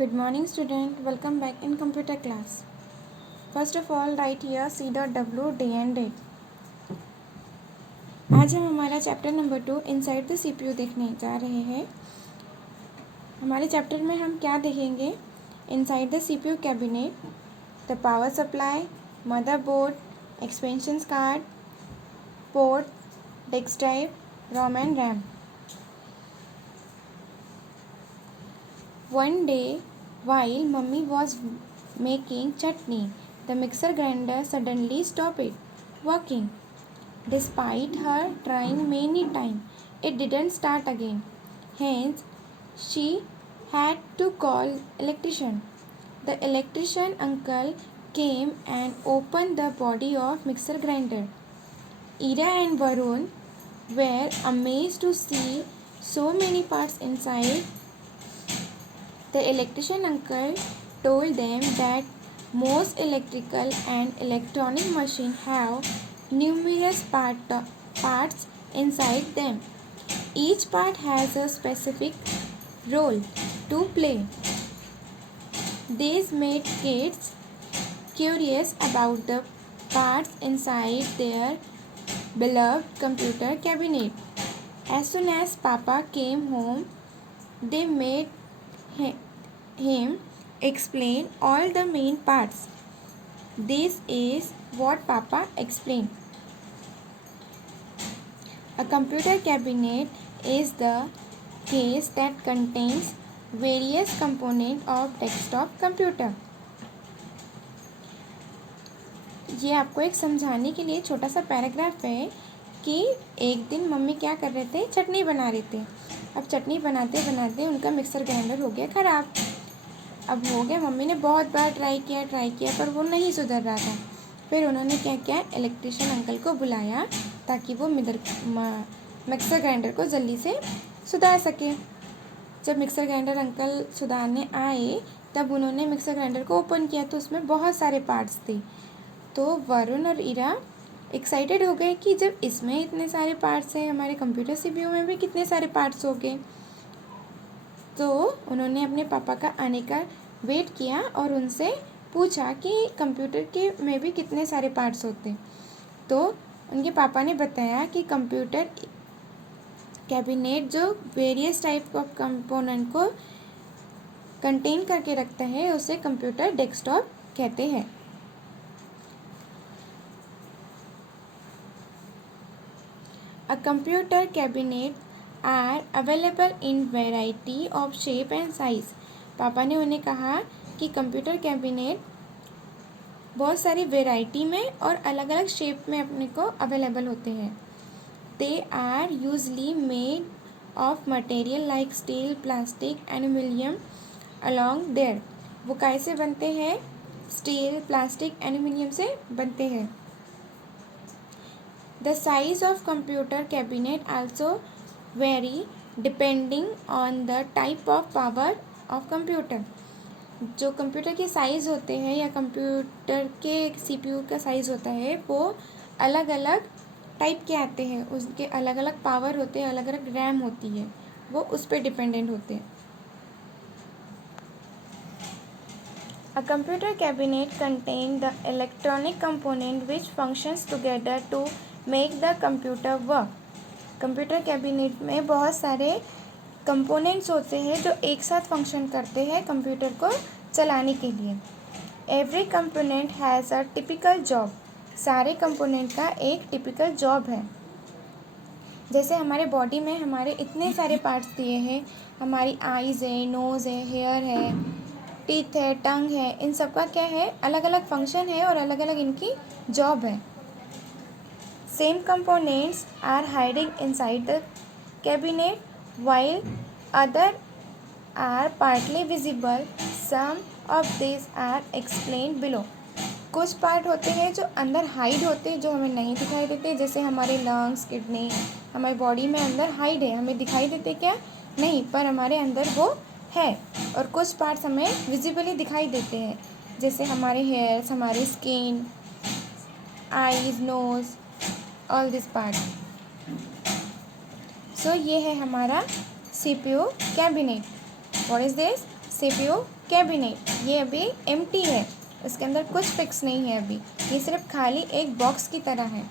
Good morning student, welcome back in computer class. First of all write here C.W day and date. आज हम हमारा chapter number 2 inside the CPU देखने जा रहे हैं। हमारे चैप्टर में हम क्या देखेंगे? Inside the CPU cabinet, the power supply, motherboard, expansion card, port, disk drive, ROM and RAM. One day, while mummy was making chutney, the mixer grinder suddenly stopped working. Despite her trying many times, it didn't start again. Hence, she had to call electrician. The electrician uncle came and opened the body of mixer grinder. Ira and Varun were amazed to see so many parts inside. The electrician uncle told them that most electrical and electronic machines have numerous parts inside them. Each part has a specific role to play. This made kids curious about the parts inside their beloved computer cabinet. As soon as Papa came home, they made him explain all the main parts. This is what Papa explained. A computer cabinet is the case that contains various components of desktop computer. ये आपको एक समझाने के लिए छोटा सा paragraph है कि एक दिन मम्मी क्या कर रहे थे, चटनी बना रहे थे। अब चटनी बनाते बनाते उनका मिक्सर ग्राइंडर हो गया ख़राब। अब हो गया, मम्मी ने बहुत बार ट्राई किया पर वो नहीं सुधर रहा था। फिर उन्होंने क्या किया, इलेक्ट्रिशियन अंकल को बुलाया ताकि वो मिक्सर ग्राइंडर को जल्दी से सुधार सके। जब मिक्सर ग्राइंडर अंकल सुधारने आए तब उन्होंने मिक्सर ग्राइंडर को ओपन किया तो उसमें बहुत सारे पार्ट्स थे। तो वरुण और इरा एक्साइटेड हो गए कि जब इसमें इतने सारे पार्ट्स हैं, हमारे कंप्यूटर CPU में भी कितने सारे पार्ट्स हो गए। तो उन्होंने अपने पापा का आने का वेट किया और उनसे पूछा कि कंप्यूटर के में भी कितने सारे पार्ट्स होते। तो उनके पापा ने बताया कि कंप्यूटर कैबिनेट जो वेरियस टाइप ऑफ कंपोनेंट को कंटेन करके रखता है उसे कंप्यूटर डेस्कटॉप कहते हैं। A computer cabinet are available in variety of shape and size. पापा ने उन्हें कहा कि कंप्यूटर कैबिनेट बहुत सारी वेराइटी में और अलग अलग शेप में अपने को अवेलेबल होते हैं। They are usually made of material like steel, plastic, aluminium along there. वो कैसे बनते हैं? स्टील, प्लास्टिक, एल्यूमिनियम से बनते हैं। The size of computer cabinet also vary depending on the type of power of computer. जो कंप्यूटर के size होते हैं या कंप्यूटर के CPU का साइज़ होता है वो अलग अलग टाइप के आते हैं, उसके अलग अलग पावर होते हैं, अलग अलग रैम होती है, वो उस पर डिपेंडेंट होते हैं। A computer cabinet contains the electronic component which functions together to make the computer work. Computer cabinet में बहुत सारे कंपोनेंट्स होते हैं जो एक साथ फंक्शन करते हैं कंप्यूटर को चलाने के लिए। Every component has a typical job. सारे कंपोनेंट का एक टिपिकल जॉब है। जैसे हमारे बॉडी में हमारे इतने सारे पार्ट्स दिए हैं, हमारी आईज़ है, नोज़ है, हेयर है, टीथ है, टंग है, इन सब का क्या है, अलग अलग फंक्शन है और अलग अलग इनकी जॉब है। Same components are hiding inside the cabinet while other are partly visible. Some of these are explained below. कुछ पार्ट होते हैं जो अंदर हाइड होते हैं, जो हमें नहीं दिखाई देते, जैसे हमारे लंग्स, किडनी, हमारी बॉडी में अंदर हाइड है, हमें दिखाई देते क्या नहीं, पर हमारे अंदर वो है। और कुछ पार्ट्स हमें विजिबली दिखाई देते हैं, जैसे हमारे हेयर्स, हमारी skin, eyes, nose, all this part. So ये है हमारा CPU cabinet. What is this? CPU cabinet, ये अभी एम्प्टी है, उसके अंदर कुछ फिक्स नहीं है अभी, ये सिर्फ खाली एक बॉक्स की तरह है।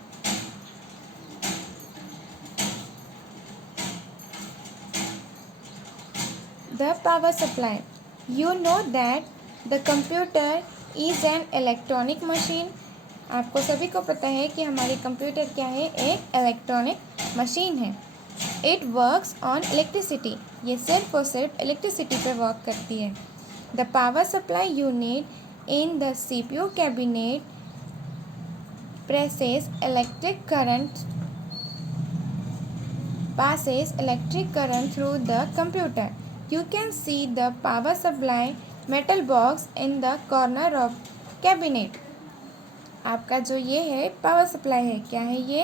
The power supply. You know that the computer is an electronic machine. आपको सभी को पता है कि हमारी कंप्यूटर क्या है, एक इलेक्ट्रॉनिक मशीन है। It works on electricity. ये सिर्फ और सिर्फ इलेक्ट्रिसिटी पे वर्क करती है। The power supply unit in the CPU cabinet passes electric current through the computer. You can see the power supply metal box in the corner of cabinet. आपका जो ये है पावर सप्लाई है, क्या है ये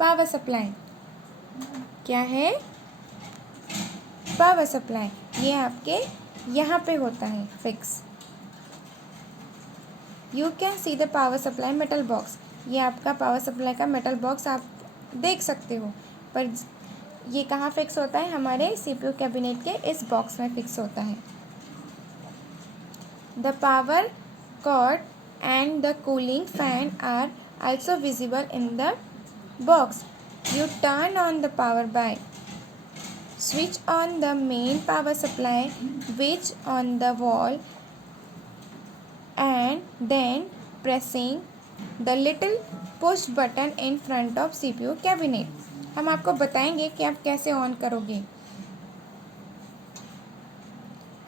पावर सप्लाई, क्या है पावर सप्लाई, ये आपके यहाँ पे होता है fix. You can see the power supply metal box, ये आपका पावर सप्लाई का मेटल बॉक्स आप देख सकते हो, पर ये कहाँ फिक्स होता है, हमारे CPU कैबिनेट के इस बॉक्स में फिक्स होता है। The power cord and the cooling fan are also visible in the box. You turn on the power by switch on the main power supply which on the wall and then pressing the little push button in front of CPU cabinet. हम आपको बताएंगे कि आप कैसे on करोगे,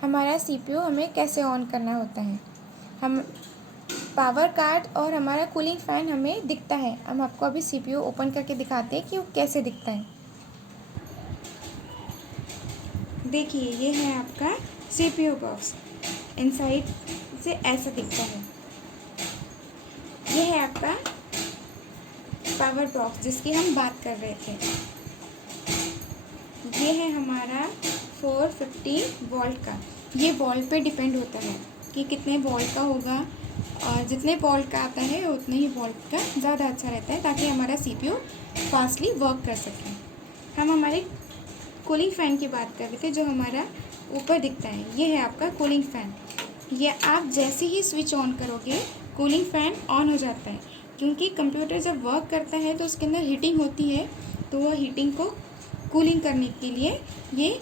हमारा CPU हमें कैसे ऑन करना होता है। हम पावर कार्ड और हमारा कूलिंग फ़ैन हमें दिखता है, हम आपको अभी CPU ओपन करके दिखाते हैं कि वो कैसे दिखता है। देखिए ये है आपका CPU बॉक्स, इनसाइड से ऐसा दिखता है। ये है आपका पावर बॉक्स जिसकी हम बात कर रहे थे। ये है हमारा 450 वोल्ट का, ये वोल्ट पे डिपेंड होता है कि कितने वोल्ट का होगा, और जितने वोल्ट का आता है उतने ही वोल्ट का ज़्यादा अच्छा रहता है ताकि हमारा CPU फास्टली वर्क कर सके। हम हमारे कूलिंग फ़ैन की बात कर रहे थे जो हमारा ऊपर दिखता है, ये है आपका कूलिंग फ़ैन। ये आप जैसे ही स्विच ऑन करोगे कूलिंग फ़ैन ऑन हो जाता है, क्योंकि कंप्यूटर जब वर्क करता है तो उसके अंदर हीटिंग होती है, तो वह हीटिंग को कूलिंग करने के लिए ये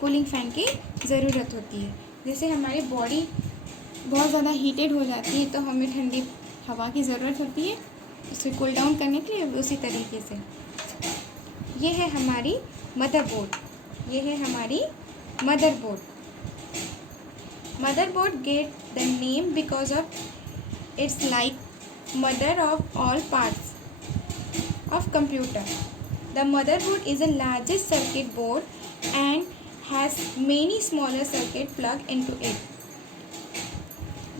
कूलिंग फ़ैन की ज़रूरत होती है। जैसे हमारी बॉडी बहुत ज़्यादा हीटेड हो जाती है तो हमें ठंडी हवा की ज़रूरत होती है उसे कूल डाउन करने के लिए, उसी तरीके से ये है हमारी मदरबोर्ड, ये है हमारी motherboard. Motherboard get the name because of its like mother of all parts of computer. The motherboard is the largest circuit board and has many smaller circuit plug into it.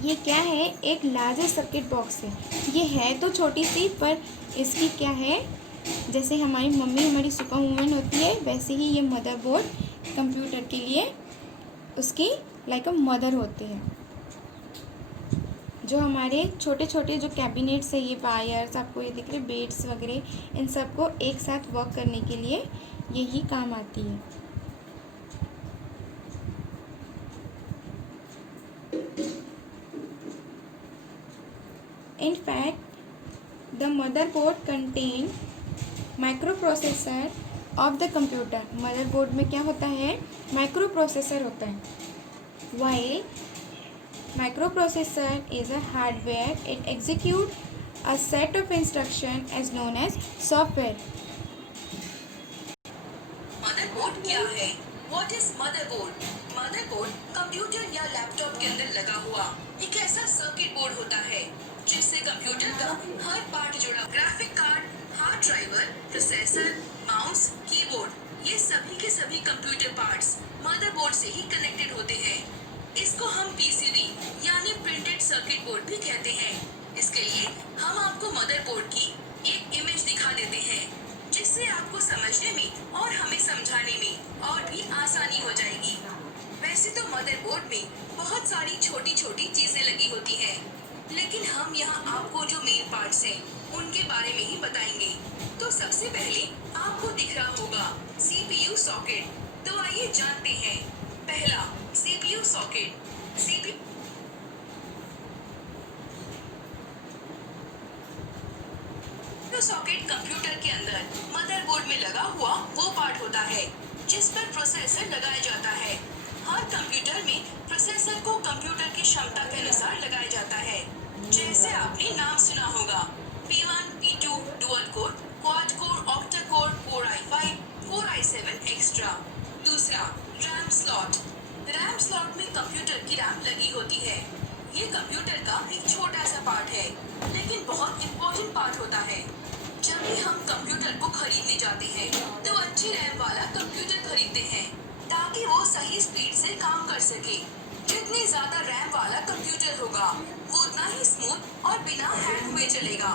ये क्या है, एक largest circuit box है। ये है तो छोटी सी, पर इसकी क्या है, जैसे हमारी मम्मी हमारी सुपर वूमन होती है, वैसे ही ये मदरबोर्ड कंप्यूटर के लिए उसकी लाइक अ मदर होती है। जो हमारे छोटे छोटे जो कैबिनेट्स है, ये वायर्स आपको ये दिख रहे बेड्स वगैरह, इन सबको एक साथ वर्क करने के लिए यही काम आती है। In fact, the motherboard contain microprocessor of the computer. motherboard में क्या होता है, microprocessor होता है। While microprocessor is a hardware, it execute a set of instruction as known as software. Motherboard क्या है? What is motherboard? Motherboard computer या laptop के अंदर लगा हुआ एक ऐसा सर्किट बोर्ड होता है जिससे कंप्यूटर का हर पार्ट जुड़ा। Graphic card, hard driver, processor, mouse, keyboard, ये सभी के सभी कंप्यूटर पार्ट्स मदरबोर्ड से ही कनेक्टेड होते हैं। इसको हम PCB यानी प्रिंटेड सर्किट बोर्ड भी कहते हैं। इसके लिए हम आपको मदरबोर्ड की एक इमेज दिखा देते हैं जिससे आपको समझने में और हमें समझाने में और भी आसानी हो जाएगी। वैसे तो मदरबोर्ड में बहुत सारी छोटी छोटी चीजें लगी होती हैं, लेकिन हम यहाँ आपको जो मेन पार्ट्स हैं उनके बारे में ही बताएंगे। तो सबसे पहले आपको दिख रहा होगा CPU सॉकेट। तो आइए जानते हैं। पहला, CPU socket. CPU socket computer के अंदर मदरबोर्ड में लगा हुआ वो पार्ट होता है जिस पर प्रोसेसर लगाया जाता है। हर कंप्यूटर में प्रोसेसर को कंप्यूटर की क्षमता के अनुसार लगाया जाता है। जैसे आपने नाम सुना होगा, P1, P2, dual core, quad core, octa core, 4i5, 4i7 extra. दूसरा, रैम स्लॉट। रैम स्लॉट में कंप्यूटर की रैम लगी होती है। ये कंप्यूटर का एक छोटा सा पार्ट है, लेकिन बहुत इंपॉर्टेंट पार्ट होता है। जब भी हम कंप्यूटर को खरीदने जाते हैं तो अच्छी रैम वाला कंप्यूटर खरीदते हैं ताकि वो सही स्पीड से काम कर सके। जितनी ज्यादा रैम वाला कंप्यूटर होगा वो उतना ही स्मूथ और बिना हैंग हुए चलेगा,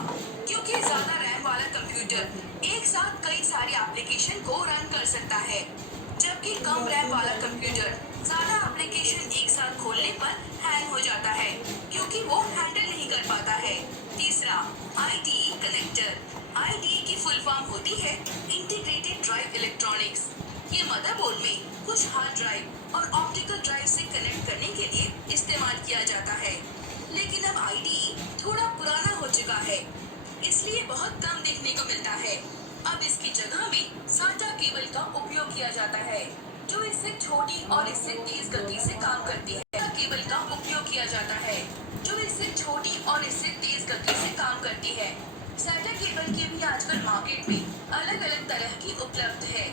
क्योंकि ज्यादा रैम वाला कंप्यूटर एक साथ कई सारी एप्लीकेशन को रन कर सकता है, जबकि कम रैम वाला कंप्यूटर ज्यादा एप्लीकेशन एक साथ खोलने पर हैंग हो जाता है क्योंकि वो हैंडल नहीं कर पाता है। तीसरा, IDE कनेक्टर। IDE की फुल फॉर्म होती है इंटीग्रेटेड ड्राइव इलेक्ट्रॉनिक्स। ये मदरबोर्ड में कुछ हार्ड ड्राइव और ऑप्टिकल ड्राइव से कनेक्ट करने के लिए इस्तेमाल किया जाता है, लेकिन अब IDE थोड़ा पुराना हो चुका है, इसलिए बहुत कम देखने को मिलता है। अब इसकी जगह में साटा केबल का उपयोग किया जाता है, जो इससे छोटी और इससे तेज गति से काम करती है। साटा केबल का उपयोग किया जाता है, जो इससे छोटी और इससे तेज गति से काम करती है। साटा केबल की भी आजकल मार्केट में अलग अलग तरह की उपलब्ध है,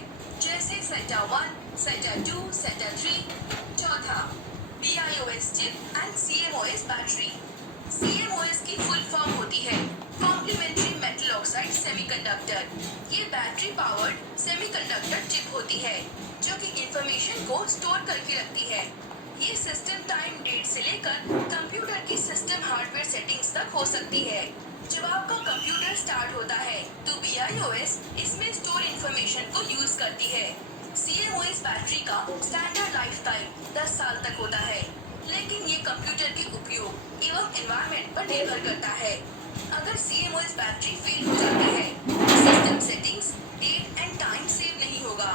जैसे SATA 1, SATA 2, SATA 3। चौथा, BIOS chip and CMOS battery. CMOS की फुल फॉर्म होती है कॉम्प्लीमेंट्री मेटल ऑक्साइड सेमीकंडक्टर। ये बैटरी पावर्ड सेमीकंडक्टर चिप होती है जो कि इंफॉर्मेशन को स्टोर करके रखती है। ये सिस्टम टाइम डेट से लेकर कंप्यूटर की सिस्टम हार्डवेयर सेटिंग्स तक हो सकती है। जब आपका कंप्यूटर स्टार्ट होता है तो BIOS इसमें स्टोर इंफॉर्मेशन को यूज करती है। CMOS बैटरी का स्टैंडर्ड लाइफ टाइम 10 साल तक होता है, लेकिन ये कंप्यूटर के उपयोग एवं एनवायरनमेंट पर निर्भर करता है। अगर CMOS बैटरी फेल हो जाती है तो system settings, date and time save नहीं होगा,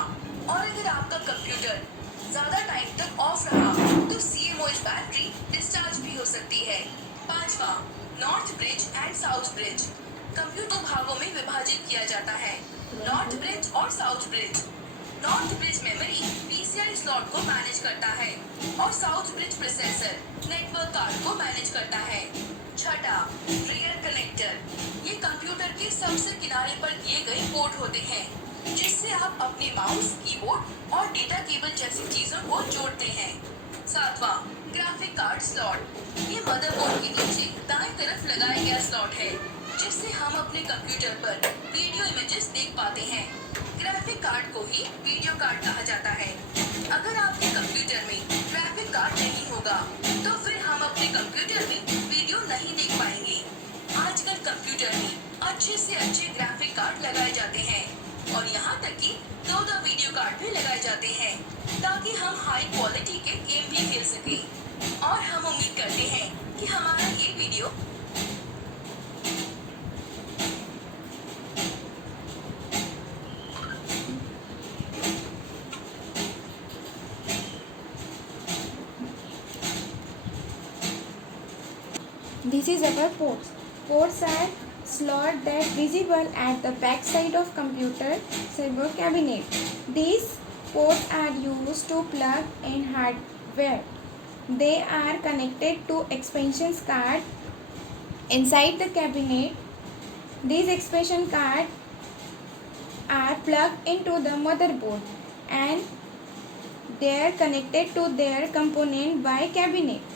और अगर आपका कंप्यूटर ज्यादा टाइम तक ऑफ रहा तो CMOS बैटरी डिस्चार्ज भी हो सकती है। पांचवा, north bridge and south bridge. Computer भागों में विभाजित किया जाता है, नॉर्थ ब्रिज और south bridge. North bridge memory PCI slot को मैनेज करता है और south bridge processor network card को मैनेज करता है। छठा, रियर कनेक्टर। ये कंप्यूटर के सबसे किनारे पर दिए गए पोर्ट होते हैं, जिससे आप अपने माउस, कीबोर्ड और डेटा केबल जैसी चीजों को जोड़ते हैं। सातवां, ग्राफिक कार्ड स्लॉट। ये मदरबोर्ड के नीचे दाएं तरफ लगाया गया स्लॉट है, जिससे हम अपने कंप्यूटर पर वीडियो इमेजेस देख पाते हैं। ग्राफिक कार्ड को ही वीडियो कार्ड कहा जाता है। अगर आपके कंप्यूटर में ग्राफिक कार्ड नहीं होगा तो फिर हम अपने कंप्यूटर में वीडियो नहीं देख पाएंगे। आजकल कंप्यूटर में अच्छे से अच्छे ग्राफिक कार्ड लगाए जाते हैं, और यहाँ तक कि 2 वीडियो कार्ड भी लगाए जाते हैं, ताकि हम हाई क्वालिटी के गेम भी खेल सकें। और हम उम्मीद करते हैं कि हमारा ये video This is our ports. Ports are slot that visible at the back side of computer server cabinet. These ports are used to plug in hardware. They are connected to expansion card inside the cabinet. These expansion cards are plugged into the motherboard and they are connected to their component by cabinet.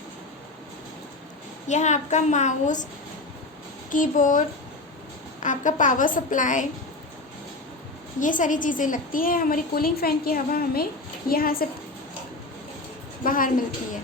यहाँ आपका mouse, keyboard, आपका power supply, ये सारी चीज़ें लगती हैं। हमारी cooling fan की हवा हमें यहाँ से बाहर मिलती है।